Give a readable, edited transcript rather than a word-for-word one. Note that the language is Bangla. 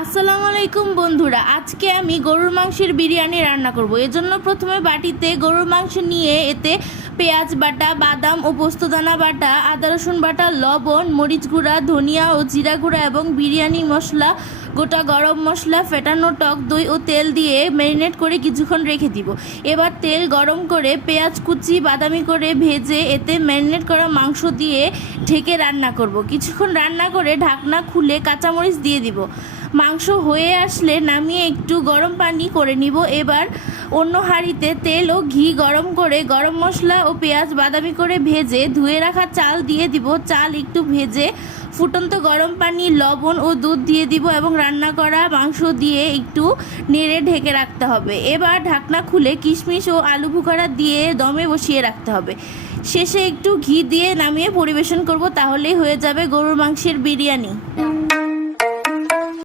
আসসালামু আলাইকুম বন্ধুরা, আজকে আমি গরুর মাংসের বিরিয়ানি রান্না করব। এজন্য প্রথমে বাটিতে গরুর মাংস নিয়ে এতে পেঁয়াজ বাটা, বাদাম ও পোস্তদানা বাটা, আদা রসুন বাটা, লবণ, মরিচ গুঁড়া, ধনিয়া ও জিরা গুঁড়া এবং বিরিয়ানি মশলা, গোটা গরম মশলা, ফেটানো টক দই ও তেল দিয়ে ম্যারিনেট করে কিছুক্ষণ রেখে দিব। এবার তেল গরম করে পেঁয়াজ কুচি বাদামি করে ভেজে এতে ম্যারিনেট করা মাংস দিয়ে ঢেকে রান্না করব। কিছুক্ষণ রান্না করে ঢাকনা খুলে কাঁচামরিচ দিয়ে দিব। মাংস হয়ে আসলে নামিয়ে একটু গরম পানি করে নিব। এবার অন্য হাঁড়িতে তেল ও ঘি গরম করে গরম মশলা ও পেঁয়াজ বাদামি করে ভেজে ধুয়ে রাখা চাল দিয়ে দিব। চাল একটু ভেজে ফুটন্ত গরম পানি, লবণ ও দুধ দিয়ে দিব এবং রান্না করা মাংস দিয়ে একটু নেড়ে ঢেকে রাখতে হবে। এবার ঢাকনা খুলে কিশমিশ ও আলু বুখারা দিয়ে দমে বসিয়ে রাখতে হবে। শেষে একটু ঘি দিয়ে নামিয়ে পরিবেশন করব, তাহলেই হয়ে যাবে গরুর মাংসের বিরিয়ানি।